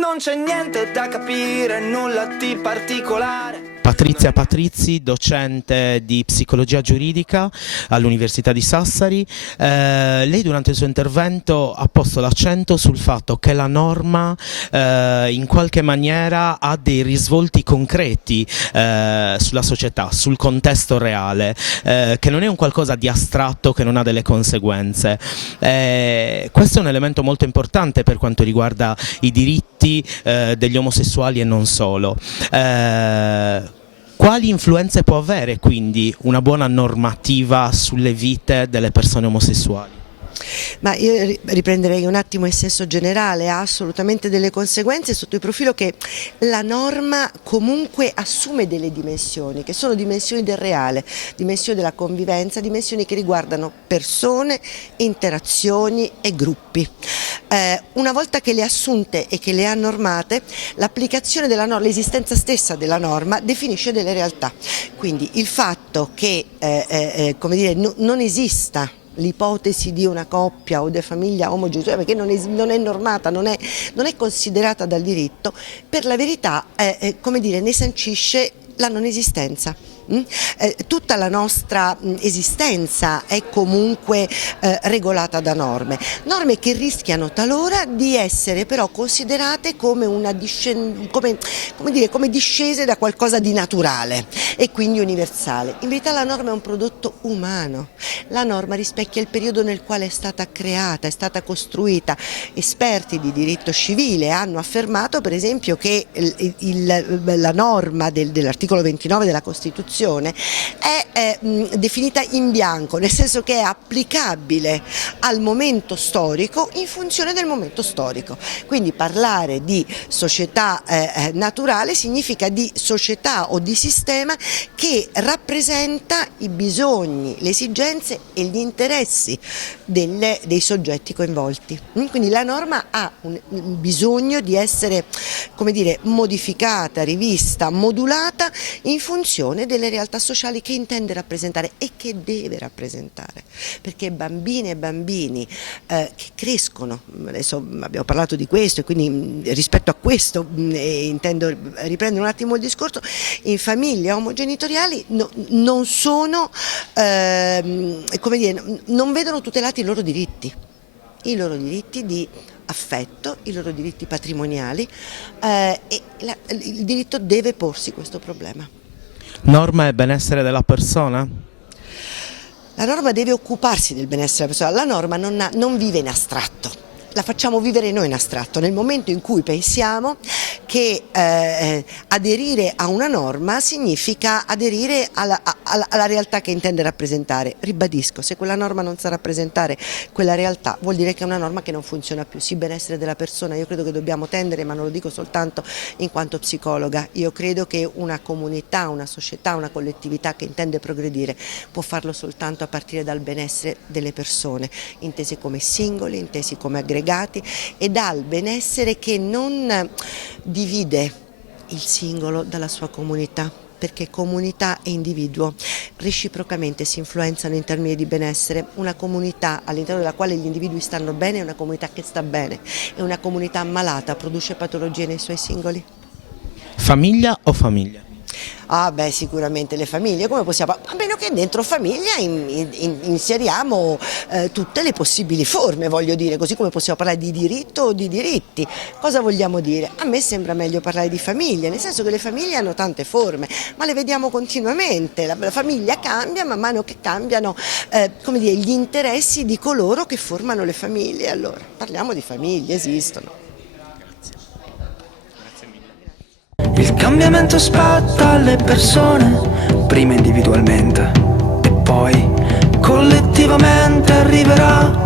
Non c'è niente da capire, nulla di particolare. Patrizia Patrizzi, docente di psicologia giuridica all'Università di Sassari. Lei durante il suo intervento ha posto l'accento sul fatto che la norma in qualche maniera ha dei risvolti concreti sulla società, sul contesto reale, che non è un qualcosa di astratto che non ha delle conseguenze. Questo è un elemento molto importante per quanto riguarda i diritti degli omosessuali e non solo. Quali influenze può avere quindi una buona normativa sulle vite delle persone omosessuali? Ma io riprenderei un attimo il senso generale, ha assolutamente delle conseguenze sotto il profilo che la norma comunque assume delle dimensioni, che sono dimensioni del reale, dimensioni della convivenza, dimensioni che riguardano persone, interazioni e gruppi. Una volta che le ha assunte e che le ha normate, l'applicazione della norma, l'esistenza stessa della norma definisce delle realtà. Quindi il fatto che come dire, non esista l'ipotesi di una coppia o di famiglia omogenitoriale, perché non è normata, non è considerata dal diritto, per la verità come dire, ne sancisce la non esistenza. Tutta la nostra esistenza è comunque regolata da norme che rischiano talora di essere però considerate come come discese da qualcosa di naturale e quindi universale. In verità la norma è un prodotto umano, la norma rispecchia il periodo nel quale è stata creata, è stata costruita. Esperti di diritto civile hanno affermato per esempio che la norma dell'articolo 29 della Costituzione è definita in bianco, nel senso che è applicabile al momento storico in funzione del momento storico. Quindi parlare di società naturale significa di società o di sistema che rappresenta i bisogni, le esigenze e gli interessi dei soggetti coinvolti. Quindi la norma ha un bisogno di essere, come dire, modificata, rivista, modulata in funzione delle realtà sociali che intende rappresentare e che deve rappresentare, perché bambine e bambini che crescono, adesso abbiamo parlato di questo e quindi rispetto a questo intendo riprendere un attimo il discorso, in famiglie omogenitoriali non sono, come dire, non vedono tutelati i loro diritti di affetto, i loro diritti patrimoniali e il diritto deve porsi questo problema. Norma e benessere della persona? La norma deve occuparsi del benessere della persona, la norma non vive in astratto. La facciamo vivere noi in astratto, nel momento in cui pensiamo che aderire a una norma significa aderire alla realtà che intende rappresentare. Ribadisco, se quella norma non sa rappresentare quella realtà vuol dire che è una norma che non funziona più. Sì, benessere della persona, io credo che dobbiamo tendere, ma non lo dico soltanto in quanto psicologa, io credo che una comunità, una società, una collettività che intende progredire può farlo soltanto a partire dal benessere delle persone, intese come singoli, intesi come aggregati, e dal benessere che non divide il singolo dalla sua comunità, perché comunità e individuo reciprocamente si influenzano in termini di benessere. Una comunità all'interno della quale gli individui stanno bene è una comunità che sta bene, e una comunità ammalata produce patologie nei suoi singoli. Famiglia o famiglia? Ah beh, sicuramente le famiglie, come possiamo? A meno che dentro famiglia inseriamo tutte le possibili forme, voglio dire, così come possiamo parlare di diritto o di diritti. Cosa vogliamo dire? A me sembra meglio parlare di famiglie, nel senso che le famiglie hanno tante forme, ma le vediamo continuamente, la famiglia cambia man mano che cambiano come dire, gli interessi di coloro che formano le famiglie. Allora, parliamo di famiglie, esistono. Il cambiamento spetta alle persone, prima individualmente e poi collettivamente arriverà